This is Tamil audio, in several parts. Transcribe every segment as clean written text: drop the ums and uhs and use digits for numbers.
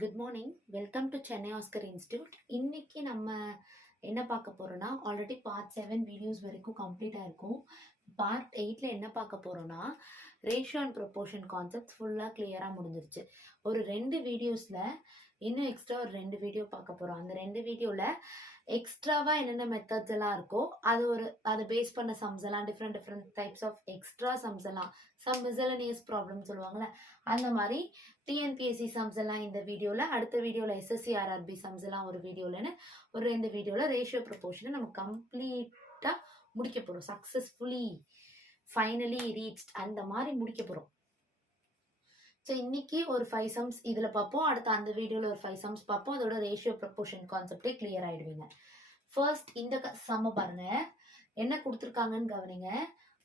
Good morning. Welcome to Chennai Oscar institute. இன்னைக்கு நம்ம என்ன பார்க்க போறோம்னா, ஆல்ரெடி பார்ட் 7 வீடியோஸ் வரைக்கும் கம்ப்ளீட் ஆயிருக்கும். பார்ட் 8ல என்ன பார்க்க போறோம்னா, ரேஷியோ அண்ட் ப்ரொபோர்ஷன் கான்செப்ட் ஃபுல்லாக கிளியராக முடிஞ்சிருச்சு. ஒரு 2 வீடியோஸில் இன்னும் எக்ஸ்ட்ரா ஒரு 2 வீடியோ பார்க்க போகிறோம். அந்த 2 வீடியோவில் எக்ஸ்ட்ராவாக என்னென்ன மெத்தட்ஸ் எல்லாம் இருக்கோ அதை பேஸ் பண்ண சம்ஸ் எல்லாம் different types of extra sums எல்லாம் மிசலனியஸ் ப்ராப்ளம் சொல்லுவாங்கள்ல, அந்த மாதிரி டிஎன்பிஎஸ்சி சம்ஸ் எல்லாம் இந்த வீடியோவில், அடுத்த வீடியோவில் எஸ்எஸ்சி ஆர்ஆர்பி சம்ஸ் எல்லாம் ஒரு வீடியோலன்னு ஒரு 2 வீடியோவில் ரேஷியோ ப்ரொபோர்ஷனை நம்ம கம்ப்ளீட்டாக முடிக்க போகிறோம். சக்ஸஸ்ஃபுல்லி ஃபைனலி ரீச்ட் அந்த மாதிரி முடிக்க போகிறோம். ஸோ இன்னைக்கு ஒரு 5 சம்ஸ் இதில் பார்ப்போம். அடுத்த அந்த வீடியோவில் ஒரு 5 சம்ஸ் பார்ப்போம். அதோட ரேஷியோ ப்ரொபோர்ஷன் கான்செப்டே கிளியர் ஆகிடுவீங்க. ஃபர்ஸ்ட் இந்த சம்ம பாருங்க, என்ன கொடுத்துருக்காங்கன்னு கவனிங்க.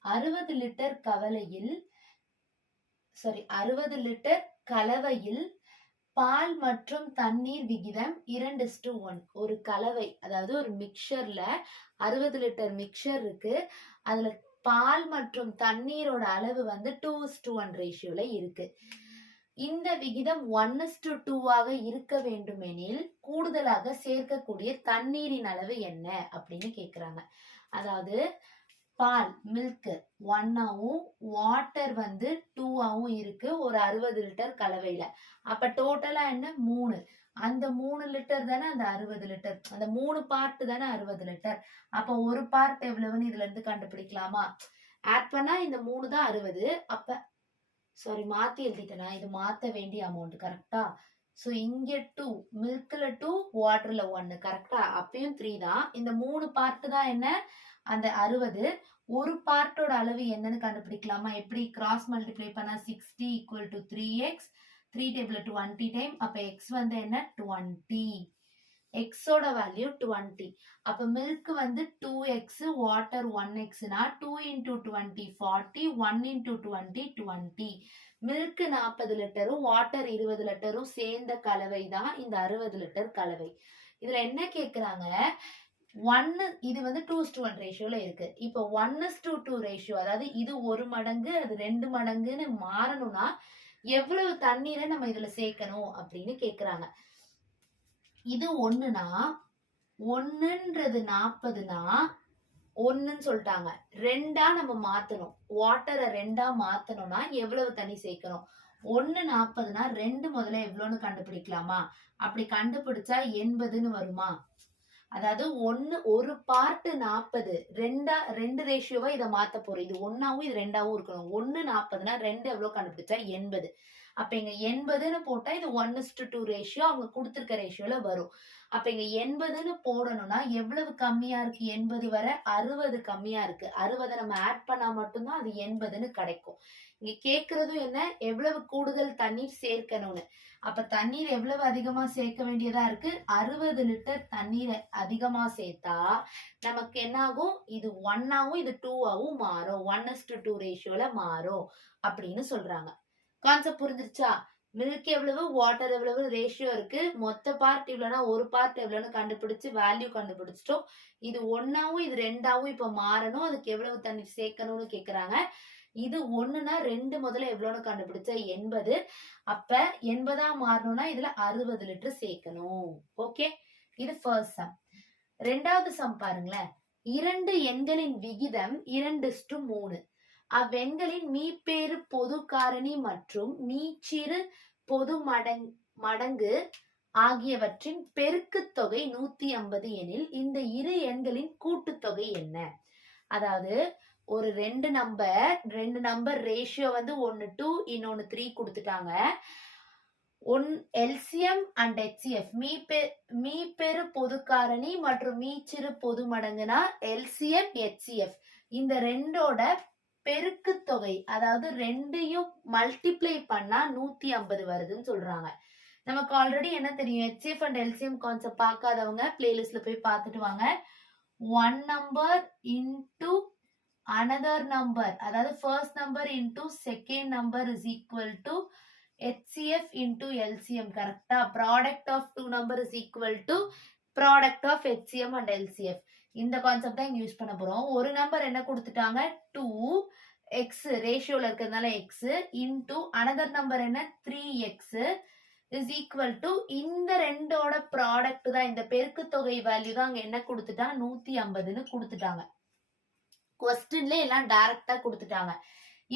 60 லிட்டர் 60 லிட்டர் கலவையில் பால் மற்றும் தண்ணீர் விகிதம் 2:1. ஒரு கலவை, அதாவது ஒரு மிக்சர்ல 60 லிட்டர் மிக்சர் இருக்கு. அதுல பால் மற்றும் தண்ணீரோட அளவு வந்து 2:1 ரேஷியோல இருக்கு. இந்த விகிதம் 1:2 இருக்க வேண்டுமெனில் கூடுதலாக சேர்க்கக்கூடிய தண்ணீரின் அளவு என்ன அப்படின்னு கேக்குறாங்க. அதாவது பால் மில்க் 1ஆவும் வாட்டர் வந்து 2ஆவும் இருக்கு ஒரு 60 லிட்டர் கலவையில. அப்ப டோட்டலா என்ன 3. அந்த 3 லிட்டர் தானே அந்த 60 லிட்டர், அந்த 3 பார்ட் தானே 60 லிட்டர். அப்ப ஒரு பார்ட் எவ்வளவுன்னு இதுல இருந்து கண்டுபிடிக்கலாமா? ஆட் பண்ணா இந்த 3 தான் 60. அப்ப மாத்தி எழுதிட்டேனா, இது மாத்த வேண்டிய அமௌண்ட் கரெக்டா? ஸோ இங்க 2, மில்க்ல 2, வாட்டர்ல 1 கரெக்டா? அப்பயும் 3 தான். இந்த 3 பார்ட் தான் என்ன அந்த 60. ஒரு பார்ட்டோட அளவு என்னன்னு கண்டுபிடிக்கலாமா? எப்படி? கிராஸ் மல்டிப்ளை பண்ணா 60 = 3x, 3 டேபிள் 20 டைம். அப்ப x வந்து என்ன 20, எக்ஸோட வேல்யூ 20. அப்ப மில்க் வந்து 2x, வாட்டர் 1xனா 2 × 20 40, 1 × 20 20. மில்க் 40 லிட்டரும் வாட்டர் 20 லிட்டரும் சேர்ந்த கலவை தான் இந்த 60 லிட்டர் கலவை. இதுல என்ன கேக்குறாங்க, 1 இது வந்து 2:1 ரேஷியோல இருக்கு. இப்போ 1:2 ரேஷியோ, அதாவது இது 1 மடங்கு அது 2 மடங்குன்னு மாறணும்னா எவ்வளவு தண்ணீரை நம்ம இதுல சேர்க்கணும் அப்படின்னு கேக்குறாங்க. இது 1னா 1ன்றது 40னா 1ன்னு சொல்லிட்டாங்க. 2ஆ நம்ம மாத்தணும். வாட்டரை 2ஆ மாத்தணும்னா எவ்வளவு தண்ணி சேர்க்கணும்? 1 40னா 2 முதல்ல எவ்வளவுன்னு கண்டுபிடிக்கலாமா? அப்படி கண்டுபிடிச்சா 80ன்னு வருமா? அதாவது ஒரு பார்ட் 40, 2 ரேஷியோவா இதை மாத்த போறோம். இது 1ஆவும் இது 2ஆவும் இருக்கணும். 1 40னா 2 எவ்வளவு கண்டுபிடிச்சா 80. அப்ப இங்க 80ன்னு போட்டா இது 1:2 ரேஷியோ அவங்க கொடுத்திருக்க ரேஷியோல வரும். அப்ப இங்க 80ன்னு போடணும்னா எவ்வளவு கம்மியா இருக்கு? 80 வர 60 கம்மியா இருக்கு. 60 நம்ம ஆட் பண்ணா மட்டும்தான் அது 80ன்னு கிடைக்கும். இங்க கேக்குறதும் என்ன, எவ்வளவு கூடுதல் தண்ணீர் சேர்க்கணும்னு. அப்ப தண்ணீர் எவ்வளவு அதிகமா சேர்க்க வேண்டியதா இருக்கு? 60 லிட்டர் தண்ணீரை அதிகமா சேர்த்தா நமக்கு என்ன ஆகும்? இது 1ஆவும் இது 2ஆவும் மாறும். 1:2 ரேஷியோல மாறும் அப்படின்னு சொல்றாங்க. கான்செப்ட் புரிஞ்சிருச்சா? மில்க் எவ்வளவு, வாட்டர் எவ்வளவு ரேஷியோ இருக்கு, மொத்த பார்ட் இவ்வளவுனா ஒரு பார்ட் எவ்வளவுன்னு கண்டுபிடிச்சு வேல்யூ கண்டுபிடிச்சிட்டோம். இது 1ஆவும் இது 2ஆவும் இப்ப மாறணும். அதுக்கு எவ்வளவு தண்ணீர் சேர்க்கணும்னு கேக்குறாங்க. இது 1னா 2 முதல்ல எவ்வளவுன்னு கண்டுபிடிச்சா 80. அப்ப 80ஆ மாறணும்னா இதுல 60 லிட்டர் சேர்க்கணும். ஓகே, இது ஃபர்ஸ்ட் சம். ரெண்டாவது சம் பாருங்களேன். 2 எண்களின் விகிதம் 2:3. அவ்வெண்களின் மீப்பேறு பொது காரணி மற்றும் மீச்சிறு பொது மடங்கு ஆகியவற்றின் பெருக்கு தொகை 150 எனில் இந்த இரு எண்களின் கூட்டுத்தொகை என்ன? அதாவது ஒரு 2 நம்பர் ரேஷியோ வந்து 1:2 இன்னொன்னு 3 கொடுத்துட்டாங்க. எல்சிஎம் அண்ட் HCF, மீப்பெரு பொது காரணி மற்றும் மீச்சிறு பொது மடங்குனா எல்சிஎம் HCF, இந்த ரெண்டோட பெருக்கு தொகை, அதாவது 2யும் மல்டிப்ளை பண்ணா 150 வருதுன்னு சொல்றாங்க. நமக்கு ஆல்ரெடி என்ன தெரியும்? HCF அண்ட் எல்சிஎம் கான்செப்ட் பார்க்காதவங்க பிளேலிஸ்ட்ல போய் பார்த்துட்டு வாங்க. 1 நம்பர் இன்டு another number, அதாவது first number into second number is equal to HCF into LCM. கரெக்டா? product of two number is equal to product of HCM and LCF. இந்த கான்செப்ட் தான் இங்க யூஸ் பண்ண போறோம். ஒரு நம்பர் என்ன கொடுத்துட்டாங்க? 2x ரேஷியோல இருக்கிறதுனால x into another number என்ன 3x இஸ் ஈக்குவல் டு இந்த ரெண்டோட ப்ராடக்ட் தான், இந்த பெருக்கு தொகை வேல்யூ தான் அங்க என்ன கொடுத்துட்டா 150ன்னு கொடுத்துட்டாங்க. கொஸ்டின்ல எல்லாம் டைரக்டா கொடுத்துட்டாங்க.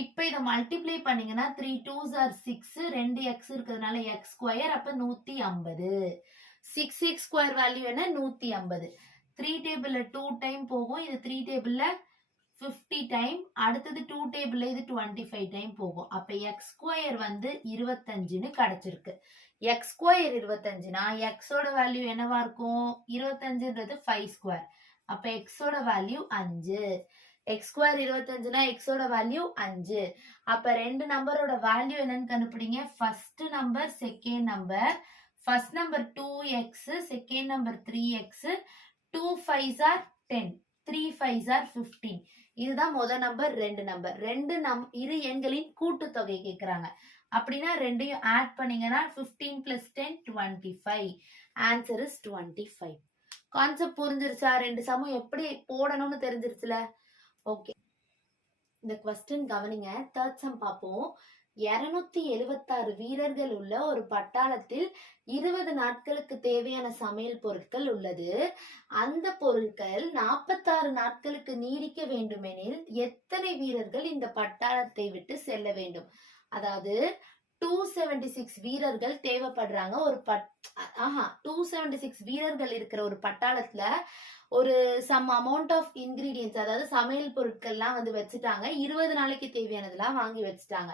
இப்ப இத மல்டிப்ளை பண்ணீங்கன்னா 3 2s are 6, 2 x இருக்கிறதுனால x ஸ்கொயர், அப்ப 150. 6x ஸ்கொயர் வேல்யூ என்ன 150. 3 டேபிள்ல 2 டைம் போகும், இது 3 டேபிள்ல 50 டைம், அடுத்தது 2 டேபிள்ல இது 25 டைம் போகும். அப்ப x ஸ்கொயர் வந்து 25ன்னு கிடைச்சிருக்கு. x ஸ்கொயர் 25னா x ஓட வேல்யூ என்னவா இருக்கும்? 25ன்றது 5 ஸ்கொயர். அப்ப x ஓட வேல்யூ 5. x ஸ்கொயர் 25னா x ஓட வேல்யூ 5. அப்ப ரெண்டு நம்பரோட வேல்யூ என்னன்னு கண்டுபிடிங்க. First number, second number. First number 2x, second number 3x. 2 5s are 10, 3 5s are 15. இதுதான் முதல் நம்பர், ரெண்டு நம்பர். இரு எண்களின் கூட்டுத்தொகை கேக்குறாங்க. அப்படின்னா ரெண்டையும் ஆட் பண்ணீங்கன்னா 15 plus 10 25. Answer is 25. கான்செப்ட் புரிஞ்சிருச்சா? ரெண்டு சமம் எப்படி போடணும்னு தெரிஞ்சிருச்சுல. ஓகே, இந்த கொஸ்டின் கவனிங்க. தேர்ட் சம் பார்ப்போம். 276 வீரர்கள் உள்ள ஒரு பட்டாளத்தில் 20 நாட்களுக்கு தேவையான சமையல் பொருட்கள் உள்ளது. அந்த பொருட்கள் 46 நாட்களுக்கு நீடிக்க வேண்டுமெனில் எத்தனை வீரர்கள் இந்த பட்டாளத்தை விட்டு செல்ல வேண்டும்? அதாவது 276 வீரர்கள் தேவைப்படுறாங்க. 276 வீரர்கள் இருக்கிற ஒரு பட்டாளத்துல ஒரு சம் அமௌண்ட் ஆஃப் இன்கிரீடியன்ஸ், அதாவது சமையல் பொருட்கள்லாம் வந்து வச்சுட்டாங்க. 20 நாளைக்கு தேவையானதெல்லாம் வாங்கி வச்சுட்டாங்க.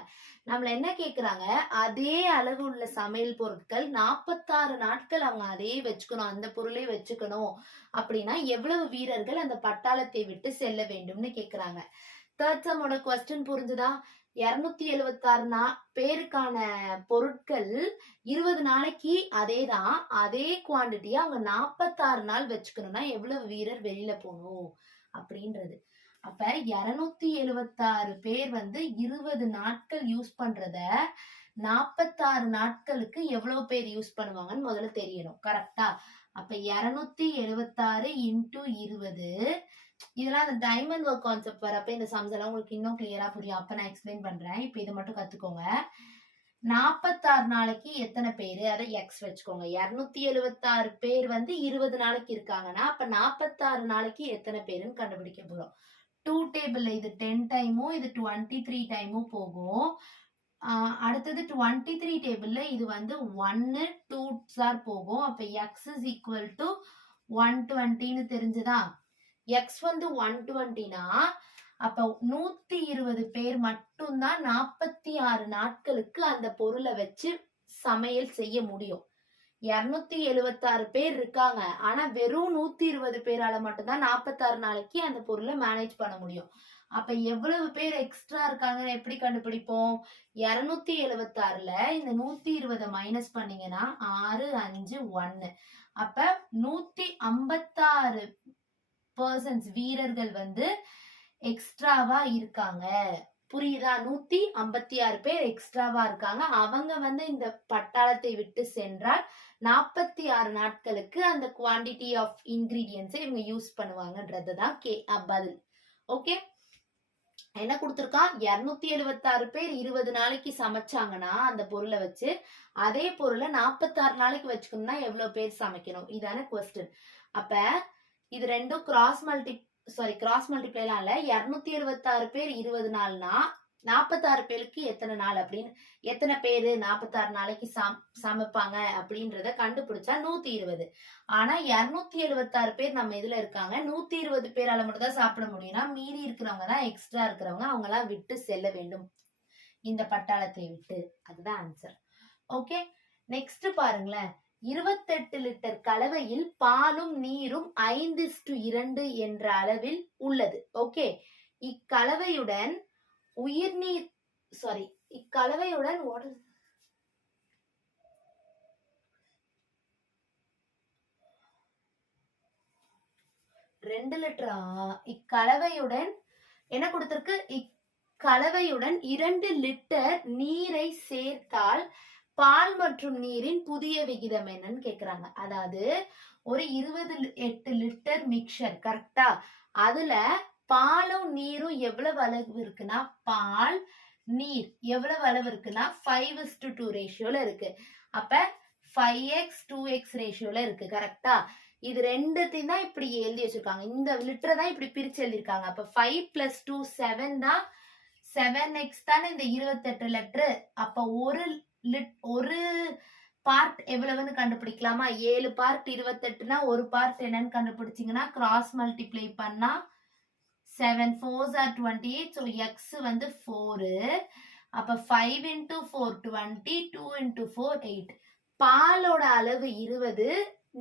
நம்மள என்ன கேக்குறாங்க? அதே அளவு உள்ள சமையல் பொருட்கள் 46 நாட்கள் அவங்க அதே வச்சுக்கணும், அந்த பொருளே வச்சுக்கணும் அப்படின்னா எவ்வளவு வீரர்கள் அந்த பட்டாளத்தை விட்டு செல்ல வேண்டும்னு கேக்குறாங்க. தேர்ட் சம்மோட கொஸ்டின் புரிஞ்சுதா? 276 பேருக்கான பொருட்கள் 20 நாளைக்கு அதேதான், அதே குவாண்டிட்டியா அவங்க 46 நாள் வச்சுக்கணும்னா எவ்வளவு வீரர் வெளியில போகணும் அப்படின்றது. அப்ப 276 பேர் வந்து 20 நாட்கள் யூஸ் பண்றத 46 நாட்களுக்கு எவ்வளவு பேர் யூஸ் பண்ணுவாங்கன்னு முதல்ல தெரியணும். கரெக்டா? அப்ப 276 into 20. இதெல்லாம் அந்த டைமண்ட் ஒர்க் கான்செப்ட் வரப்ப இந்த சம்ஸ் எல்லாம் உங்களுக்கு இன்னும் கிளியரா புரியும். அப்ப நான் எக்ஸ்பிளைன் பண்றேன். இப்ப இதை மட்டும் கத்துக்கோங்க. 46 நாளைக்கு எத்தனை பேரு, அதை எக்ஸ் வச்சுக்கோங்க. 276 பேர் வந்து 20 நாளைக்கு இருக்காங்கன்னா அப்ப 46 நாளைக்கு எத்தனை பேருன்னு கண்டுபிடிக்க போறோம். 2 டேபிள்ல இது 10 டைமும் இது 23 டைமும் போகும். அடுத்தது 23 டேபிள்ல இது வந்து 1 2 போகும். அப்ப எக்ஸ் இஸ் ஈக்குவல் டு 120ன்னு தெரிஞ்சுதா? எக்ஸ் வந்து 120னா அப்ப 120 பேர் மட்டும்தான் 46 நாட்களுக்கு அந்த பொருளை வச்சு சமையல் செய்ய முடியும். 276 பேர் இருக்காங்க, ஆனா வெறும் 120 பேரால மட்டும்தான் 46 நாளைக்கு அந்த பொருளை மேனேஜ் பண்ண முடியும். அப்ப எவ்வளவு பேர் எக்ஸ்ட்ரா இருக்காங்கன்னு எப்படி கண்டுபிடிப்போம்? 276ல இந்த 120 மைனஸ் பண்ணீங்கன்னா 6 5 1. அப்ப 156 வீரர்கள் வந்து எக்ஸ்ட்ராவா இருக்காங்க. புரியுதா? 156 பேர் எக்ஸ்ட்ராவா இருக்காங்க. அவங்க வந்து இந்த பட்டாளத்தை விட்டு சென்றால் 46 நாட்களுக்கு அந்த குவாண்டிட்டி ஆஃப் இன்கிரீடியன்ஸை இவங்க யூஸ் பண்ணுவாங்கன்றதுதான் பதில். ஓகே, என்ன கொடுத்திருக்கான்? 276 பேர் 20 நாளைக்கு சமைச்சாங்கன்னா அந்த பொருளை வச்சு, அதே பொருளை 46 நாளைக்கு வச்சுக்கணும்னா எவ்வளவு பேர் சமைக்கணும்? இதான கொஸ்டின். அப்ப இது ரெண்டும் கிராஸ் மல்டிப்ளைலாம் இல்ல. 276 பேர் 20 நாள்னா 46 பேருக்கு எத்தனை நாள் அப்படின்னு, எத்தனை பேரு 46 நாளைக்கு சமைப்பாங்க அப்படின்றத கண்டுபிடிச்சா 120. ஆனா 276 பேர் நம்ம இதுல இருக்காங்க. 120 பேரால மட்டும் தான் சாப்பிட முடியும்னா மீறி இருக்கிறவங்க தான், எக்ஸ்ட்ரா இருக்கிறவங்க அவங்க எல்லாம் விட்டு செல்ல வேண்டும் இந்த பட்டாளத்தை விட்டு. அதுதான் ஆன்சர். ஓகே, நெக்ஸ்ட் பாருங்களேன். 28 லிட்டர் கலவையில் பாலும் நீரும் 5:2 என்ற அளவில் உள்ளது. ஓகே, இக்கலவையுடன் இக்கலவையுடன் 2 லிட்டரா? இக்கலவையுடன் என்ன கொடுத்திருக்கு? இக்கலவையுடன் 2 லிட்டர் நீரை சேர்த்தால் பால் மற்றும் நீரின் புதிய விகிதம் என்னன்னு கேக்குறாங்க. அதாவது ஒரு 28 லிட்டர் மிக்சர், கரெக்டா? அதுல பாலும் நீரும் எவ்வளவு அளவு இருக்குன்னா, பால் நீர் எவ்வளவு அளவு இருக்குன்னா 5:2 ரேஷியோல இருக்கு. அப்ப 5x 2x ரேஷியோல இருக்கு கரெக்டா. இது ரெண்டுத்தையும் தான் இப்படி எழுதி வச்சிருக்காங்க. இந்த லிட்டரை தான் இப்படி பிரிச்சு எழுதிருக்காங்க. அப்ப 5 + 2 7 தான் 7x தானே இந்த 28 லிட்டரு. அப்ப ஒரு பார்ட் எவ்வளவுன்னு கண்டுபிடிக்கலாமா? 7 பார்ட் 28னா ஒரு பார்ட் என்னன்னு கண்டுபிடிச்சீங்கன்னா கிராஸ் மல்டிப்ளை பண்ணா 7 4s are 28. ஸோ x வந்து 4. அப்ப 5 × 4 20, 2 × 4 8. பாலோட அளவு 20,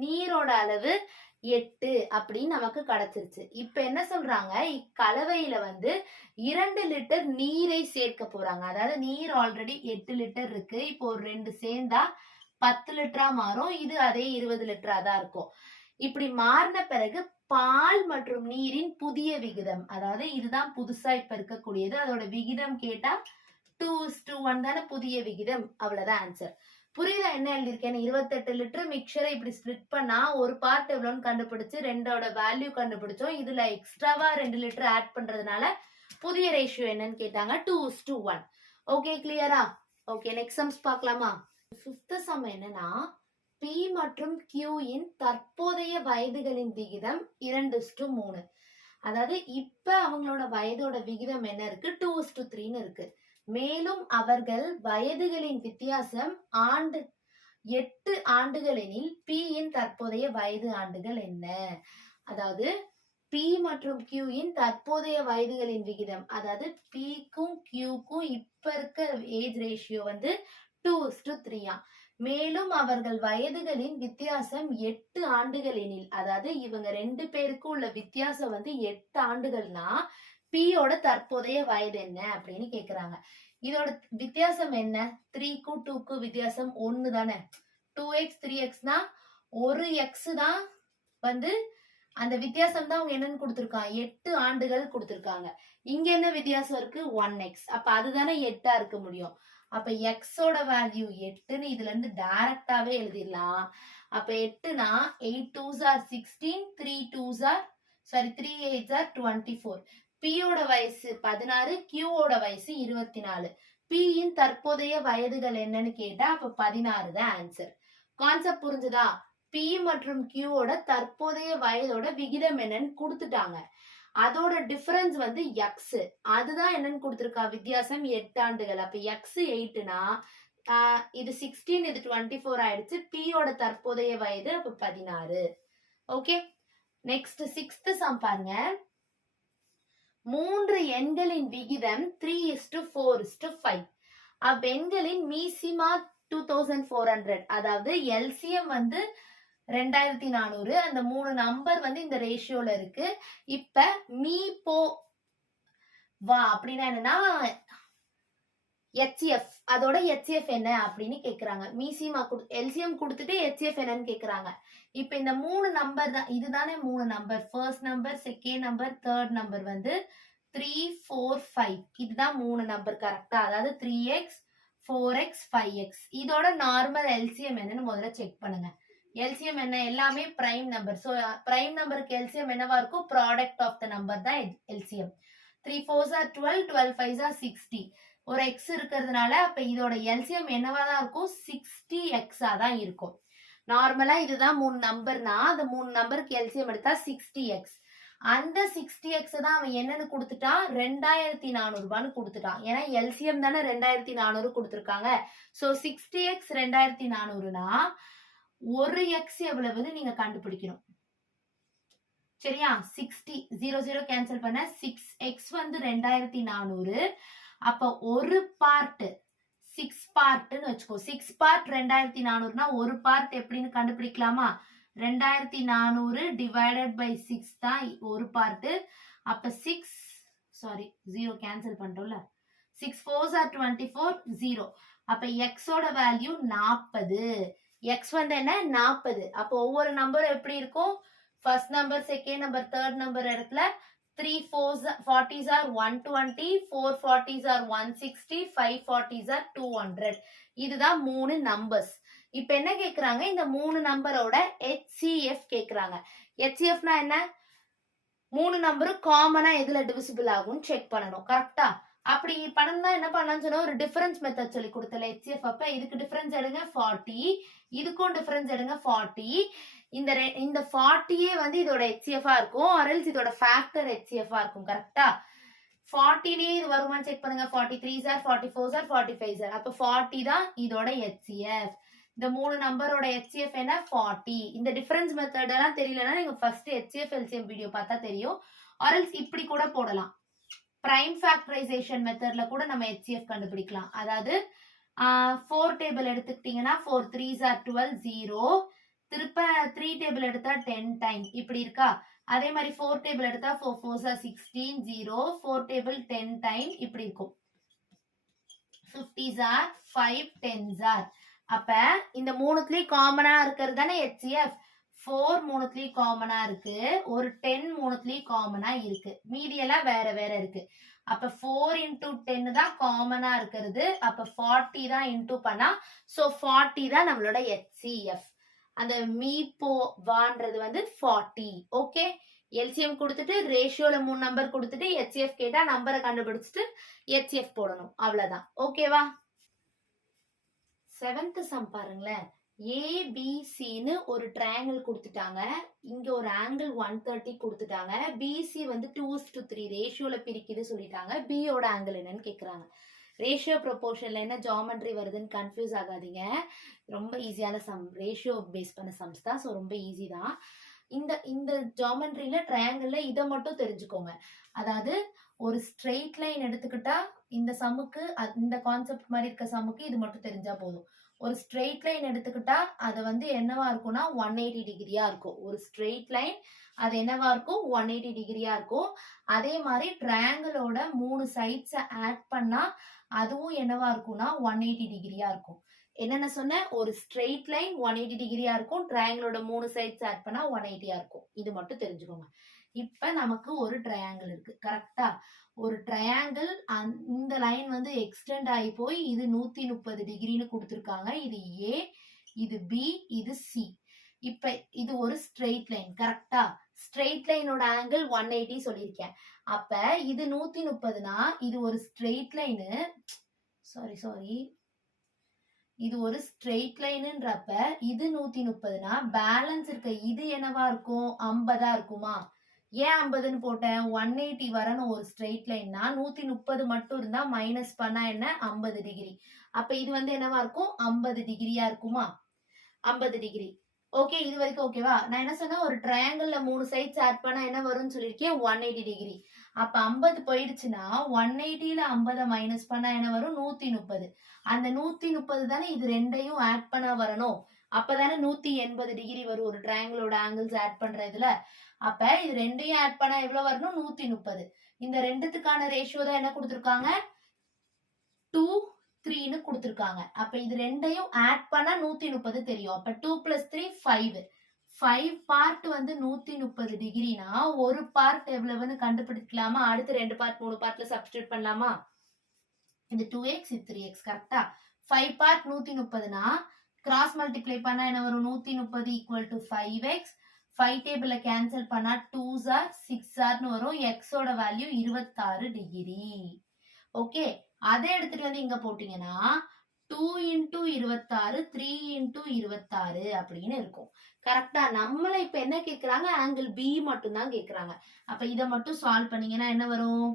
நீரோட அளவு 8 அப்படின்னு நமக்கு கிடைச்சிருச்சு. இப்ப என்ன சொல்றாங்க, இக்கலவையில வந்து 2 லிட்டர் நீரை சேர்க்க போறாங்க. அதாவது நீர் ஆல்ரெடி 8 லிட்டர் இருக்கு. இப்போ ஒரு 2 சேர்ந்தா 10 லிட்டரா மாறும். இது அதே 20 லிட்டரா தான் இருக்கும். இப்படி மாறின பிறகு பால் மற்றும் நீரின் புதிய விகிதம், அதாவது இதுதான் புதுசா இப்ப இருக்கக்கூடியது, அதோட விகிதம் கேட்டா 2:1 தானே புதிய விகிதம். அவ்வளவுதான் ஆன்சர். புரியுதா என்ன எழுதியிருக்கேன்? 28 லிட்டர் மிக்சரை இப்படி ஸ்பிளிட் பண்ணா ஒரு பார்ட் எவ்வளோன்னு கண்டுபிடிச்சு ரெண்டோட வேல்யூ கண்டுபிடிச்சோம். இதுல எக்ஸ்ட்ராவா 2 லிட்டர் ஆட் பண்றதுனால புதிய ரேஷியோ என்னன்னு கேட்டாங்க, 2:1. ஓகே, கிளியரா? ஓகே, நெக்ஸ்ட் சம்ஸ் பார்க்கலாமா? 5th சம் என்னன்னா, P மற்றும் Q இன் தற்போதைய வயதுகளின் விகிதம் 2:3. அதாவது இப்ப அவங்களோட வயதோட விகிதம் என்ன இருக்கு? 2:3 இருக்கு. மேலும் அவர்கள் வயதுகளின் வித்தியாசம் 8 ஆண்டுகளெனில் P இன் தற்போதைய வயது ஆண்டுகள் என்ன? அதாவது P மற்றும் Q இன் தற்போதைய வயதுகளின் விகிதம், அதாவது Pக்கும் Qக்கும் இப்ப இருக்க ஏஜ் ரேஷியோ வந்து 2:3. மேலும் அவர்கள் வயதுகளின் வித்தியாசம் 8 ஆண்டுகள் எனில், அதாவது இவங்க 2 பேருக்கு உள்ள வித்தியாசம் வந்து 8 ஆண்டுகள்னா பியோட தற்போதைய வயது என்ன அப்படின்னு கேக்குறாங்க. இதோட வித்தியாசம் என்ன? 3க்கும் 2க்கும் வித்தியாசம் 1 தானே. 2x 3xனா ஒரு x தான் வந்து அந்த வித்தியாசம் தான் அவங்க என்னன்னு கொடுத்திருக்காங்க, 8 ஆண்டுகள் கொடுத்திருக்காங்க. இங்க என்ன வித்தியாசம் இருக்கு? 1x. அப்ப அதுதானே 8ஆ இருக்க முடியும். அப்ப எக்ஸோட வேல்யூ 8ன்னு இதுல இருந்து டைரக்டாவே எழுதிடலாம். அப்ப 8னா 8 2s are 16, 3 8s are 24. பியோட வயசு 16, கியூவோட வயசு 24. பியின் தற்போதைய வயதுகள் என்னன்னு கேட்டா அப்ப 16 தான் ஆன்சர். கான்செப்ட் புரிஞ்சுதா? பி மற்றும் கியூவோட தற்போதைய வயதோட விகிதம் என்னன்னு கொடுத்துட்டாங்க. அதோட டிஃபரன்ஸ் வந்து எக்ஸ், அதுதான் என்னன்னு கொடுத்துருக்கா, வித்தியாசம் 8 ஆண்டுகள். அப்ப எக்ஸ் 8னா இது 16, இது 24 ஆயிடுச்சு. பியோட தற்போதைய வயது அப்ப 16. ஓகே, நெக்ஸ்ட் 6th சம் பாருங்க. 3 எண்களின் விகிதம் 3:4:5. அவ்வெண்களின் மீசிமா 2400. அதாவது எல்சிஎம் வந்து 2400. அந்த 3 நம்பர் வந்து இந்த ரேஷியோல இருக்கு. இப்ப மீ போ வா அப்படின்னா என்னன்னா HCF, அதோட HCF என்ன அப்படின்னு கேக்குறாங்க. மீசிமா எல்சிஎம் கொடுத்துட்டு HCF என்னன்னு கேக்குறாங்க. இப்ப இந்த 3 நம்பர் தான், இதுதானே 3 number. First number, second number, third number வந்து 3 4 5. இதுதான் 3 நம்பர் கரெக்டா? அதாவது 3x 4x 5x. இதோட நார்மல் எல்சிஎம் என்னன்னு முதல்ல செக் பண்ணுங்க. எல்சிஎம் என்ன? எல்லாமே பிரைம் நம்பர். சோ பிரைம் நம்பருக்கு எல்சிஎம் என்னவா இருக்கும்? ப்ராடக்ட் ஆஃப் த நம்பர் தான் LCM. 3 4s are 12, 12 5s are 60. ஒரு எக்ஸ் இருக்கிறதுனால அப்ப இதோட எல்சிஎம் என்னவா தான் இருக்கும்? 60x தான் இருக்கும். நார்மலா இதுதான் 3 நம்பர்னா அந்த 3 நம்பருக்கு எல்சிஎம் எடுத்தா 60x. அந்த 60x தான் அவன் என்னன்னு கொடுத்துட்டான்? 2400 ரூபான்னு கொடுத்துட்டான். ஏன்னா எல்சிஎம் தானே 2400 கொடுத்துருக்காங்க. சோ 60x 2400னா ஒரு எக்ஸ் எவ்வளவுன்னு நீங்க கண்டுபிடிக்கணும். சரியா? 60 0 0 கேன்சல் பண்ண 6x வந்து 2400. அப்ப ஒரு பார்ட் 6 பார்ட்னு வச்சுக்கோ. 6 பார்ட் 2400னா ஒரு பார்ட் எப்படின்னு கண்டுபிடிக்கலாமா? 2400 டிவைடட் பை 6 தான் ஒரு பார்ட். அப்ப 0 கேன்சல் பண்றோம்ல. 6 4s are 24, 0. அப்ப x ஓட வேல்யூ 40. x வந்து என்ன? 40. அப்ப ஒவ்வொரு நம்பரும் எப்படி இருக்கும்? First number, second number, third number இடத்துல 3 40s are 120, 4 40s are 160, 5 40s are 200. இதுதான் 3 நம்பர்ஸ். இப்ப என்ன கேக்குறாங்க? இந்த 3 நம்பரோட HCF கேக்குறாங்க. HCFனா என்ன? 3 நம்பரும் காமனா எதுல டிவிசிபிள் ஆகும் செக் பண்ணணும். கரெக்டா? அப்படி பண்ணா என்ன பண்ணலாம்னு சொன்னா ஒரு டிஃபரன்ஸ் மெத்தட் சொல்லி கொடுத்தல HCF. அப்ப இதுக்கு டிஃபரன்ஸ் எடுங்க 40, இதுக்கும் டிஃபரன்ஸ் எடுங்க 40. இந்த 40 வந்து இதோட HCF இருக்கும், ஆர்எல்ஸ் இதோட ஃபேக்டர் HCF இருக்கும். கரெக்டா? 40 இது வருமானு செக் பண்ணுங்க. 43 சார், 44 சார், 45 சார். அப்ப 40 தான் இதோட HCF. இந்த மூணு நம்பரோட HCF என்ன 40. இந்த டிஃபரன்ஸ் மெத்தட் எல்லாம் தெரியலன்னா நீங்க ஃபர்ஸ்ட் HCF LCM வீடியோ பார்த்தா தெரியும். ஆர்எல்ஸ் இப்படி கூட போடலாம். பிரைம் ஃபேக்டரைசேஷன் மெத்தட்ல கூட நம்ம HCF கண்டுபிடிக்கலாம். அதாவது 4 டேபிள் எடுத்துக்கிட்டீங்கன்னா 4 3s are 12 0, திருப்ப 3 டேபிள் எடுத்தா 10 டைம் இப்படி இருக்கா. அதே மாதிரி 4 டேபிள் எடுத்தா 4 4s are 16 0, 4 டேபிள் 10 டைம் இப்படி இருக்கும். 50s are 5 10s are. அப்ப இந்த மூணுத்துலயும் காமனா இருக்கிறது தானே HCF. 4 மூணுத்துலயும் காமனா இருக்கு, ஒரு 10 மூணுத்துலயும் காமனா இருக்கு, மீதி எல்லாம் வேற வேற இருக்கு. அப்ப 4 into 10 தான் காமனா இருக்கிறது. அப்ப 40 தான் இன்டூ பண்ணா, சோ 40 தான் நம்மளோட HCF. அந்த மீப்போ வான்றது வந்து 40. ஓகே, எல்சிஎம் கொடுத்துட்டு ரேஷியோல 3 நம்பர் கொடுத்துட்டு HCF கேட்டா நம்பரை கண்டுபிடிச்சிட்டு HCF போடணும், அவ்வளவுதான். ஓகேவா? 7th சம் பாருங்களேன். ஏபிசின்னு ஒரு ட்ரையாங்கிள் கொடுத்துட்டாங்க, இங்க ஒரு ஆங்கிள் 130 கொடுத்துட்டாங்க. பிசி வந்து 2:3 ரேஷியோல பிரிக்குது சொல்லிட்டாங்க. பியோட ஆங்கிள் என்னன்னு கேக்குறாங்க. ரேஷியோ ப்ரொபோர்ஷன்ல என்ன ஜாமெட்ரி வருதுன்னு கன்ஃபியூஸ் ஆகாதீங்க, ரொம்ப ஈஸியான சம், ரேஷியோ பேஸ் பண்ண சம்ஸ் தான், ஸோ ரொம்ப ஈஸி தான். இந்த ஜாமெட்ரியில ட்ரையாங்கிள்ல இதை மட்டும் தெரிஞ்சுக்கோங்க. அதாவது ஒரு ஸ்ட்ரெயிட் லைன் எடுத்துக்கிட்டா இந்த சம்முக்கு இந்த கான்செப்ட் மாதிரி இருக்க சம்முக்கு இது மட்டும் தெரிஞ்சா போதும். ஒரு ஸ்ட்ரெயிட் லைன் எடுத்துக்கிட்டா அது வந்து என்னவா இருக்கும்னா 180 டிகிரியா இருக்கும். ஒரு ஸ்ட்ரெயிட் லைன் அது என்னவா இருக்கும் 180 டிகிரியா இருக்கும். அதே மாதிரி ட்ரையாங்கிளோட 3 சைட்ஸை ஆட் பண்ணா அதுவும் என்னவா இருக்கும்னா 180 டிகிரியா இருக்கும். என்னென்ன சொன்ன, ஒரு ஸ்ட்ரெயிட் லைன் 180 டிகிரியா இருக்கும், ட்ரையாங்கிளோட 3 சைட்ஸ் ஆட் பண்ணா 180 இருக்கும். இது மட்டும் தெரிஞ்சுக்கோங்க. இப்ப நமக்கு ஒரு ட்ரையாங்கிள் இருக்கு. கரெக்டா? ஒரு ட்ரையாங்கிள் இந்த லைன் வந்து எக்ஸ்டெண்ட் ஆகி போய் இது 130 டிகிரின்னு கொடுத்துருக்காங்க. இது ஏ, இது பி, இது சி. இப்ப இது ஒரு ஸ்ட்ரெயிட் லைன். கரெக்டா? ஸ்ட்ரெயிட் லைனோட ஆங்கிள் 180 சொல்லியிருக்கேன். அப்ப இது 130னா இது ஒரு ஸ்ட்ரெயிட் லைனு, சாரி இது ஒரு ஸ்ட்ரெயிட் லைனுன்றப்ப இது 130னா பேலன்ஸ் இருக்க இது என்னவா இருக்கும் 50 இருக்குமா? ஏன் 50ன்னு போட்டேன், 180 வரணும் ஒரு ஸ்ட்ரெயிட் லைன்னா, 130 மட்டும் இருந்தா மைனஸ் பண்ணா என்ன 50 டிகிரி. அப்ப இது வந்து என்னவா இருக்கும் 50 டிகிரியா இருக்குமா? 50 டிகிரி. ஓகே, இது வரைக்கும் ஓகேவா? நான் என்ன சொன்னா ஒரு ட்ரையாங்கிள்ல 3 சைட்ஸ் ஆட் பண்ணா என்ன வரும்னு சொல்லியிருக்கேன் 180 டிகிரி. அப்ப 50 போயிடுச்சுன்னா 180ல 50 மைனஸ் பண்ணா என்ன வரும் 130. அந்த 130 தானே இது ரெண்டையும் ஆட் பண்ணா வரணும். அப்பதானே 180 டிகிரி வரும் ஒரு ட்ரையாங்கிளோட ஆங்கிள்ஸ் ஆட் பண்ற இதுல. அப்ப இது ரெண்டையும் ஆட் பண்ணா எவ்வளவு வரணும் 130. இந்த ரெண்டுத்துக்கான ரேஷியோ தான் என்ன கொடுத்துருக்காங்க 2:3ன்னு கொடுத்துருக்காங்க. அப்ப இது ரெண்டையும் ஆட் பண்ணா 130 தெரியும். அப்ப 2 + 3 5. 5 பார்ட் வந்து 130 டிகிரினா ஒரு பார்ட் எவ்வளவுன்னு கண்டுபிடிக்கலாமா? அடுத்து 2 பார்ட் 3 பார்ட்ல சப்ஸ்டிட்யூட் பண்ணலாமா? இது 2x, இது 3x. கரெக்டா? 5 பார்ட் 130னா கிராஸ் மல்டிப்ளை பண்ணா என்ன வரும் 130 = 5x. 5 டேபிள்ல கேன்சல் பண்ணா 2s are 6 rன்னு வரும். x ஓட வேல்யூ 26 டிகிரி. ஓகே, அதை எடுத்துட்டு வந்து இங்க போட்டீங்கன்னா 2 × 26 3 × 26 அப்படின்னு இருக்கும். கரெக்டா? நம்மள இப்ப என்ன கேக்குறாங்க, ஆங்கிள் பி மட்டும் தான் கேக்குறாங்க. அப்ப இதை மட்டும் சால்வ் பண்ணீங்கன்னா என்ன வரும்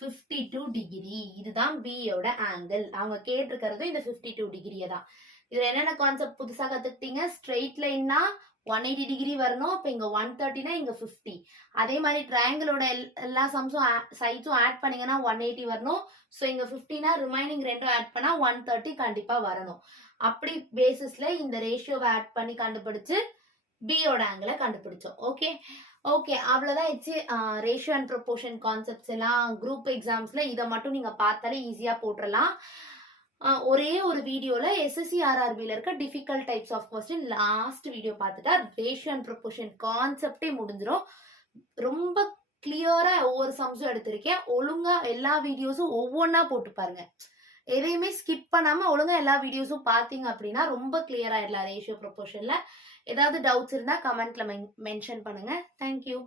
52 டிகிரி. இதுதான் பியோட ஆங்கிள். அவங்க கேட்டிருக்கிறது இந்த 52 டிகிரியை தான். இதுல என்னென்ன கான்செப்ட் புதுசா கத்துக்கிட்டீங்க, ஸ்ட்ரெயிட் லைன்னா 180 டிகிரி வரணும். அப்ப இங்க 130னா இங்க 50. அதே மாதிரி ட்ரையாங்கிளோட எல்லா சம்ஸும் சைட்ஸும் ஆட் பண்ணீங்கன்னா 180 வரணும். ஸோ இங்க 50னா ரிமைனிங் ரெண்டும் ஆட் பண்ணா 130 கண்டிப்பா வரணும். அப்படி பேசிஸ்ல இந்த ரேஷியோவை ஆட் பண்ணி கண்டுபிடிச்சு பியோட ஆங்கிளை கண்டுபிடிச்சோம். ஓகே ஓகே, அவ்வளவுதான். ரேஷியோ அண்ட் ப்ரொபோர்ஷன் கான்செப்ட்ஸ் எல்லாம் குரூப் எக்ஸாம்ஸ்ல இதை மட்டும் நீங்க பார்த்தாலே ஈஸியா போட்டுடலாம். ஒரே ஒரு வீடியோல எஸ்எஸ்சி ஆர்ஆர்பில இருக்க difficult types of question last video பார்த்துட்டா ரேஷியோ அண்ட் ப்ரொபோர்ஷன் கான்செப்டே முடிஞ்சிடும். ரொம்ப கிளியரா ஒவ்வொரு சம்ஸும் எடுத்திருக்கேன். ஒழுங்கா எல்லா வீடியோஸும் ஒவ்வொன்னா போட்டு பாருங்க. எதையுமே ஸ்கிப் பண்ணாம ஒழுங்கா எல்லா வீடியோஸும் பாத்தீங்க அப்படின்னா ரொம்ப கிளியரா ஆயிடலாம் ரேஷியோ ப்ரொபோர்ஷன்ல. ஏதாவது டவுட்ஸ் இருந்தா கமெண்ட்ல மென்ஷன் பண்ணுங்க. தேங்க்யூ.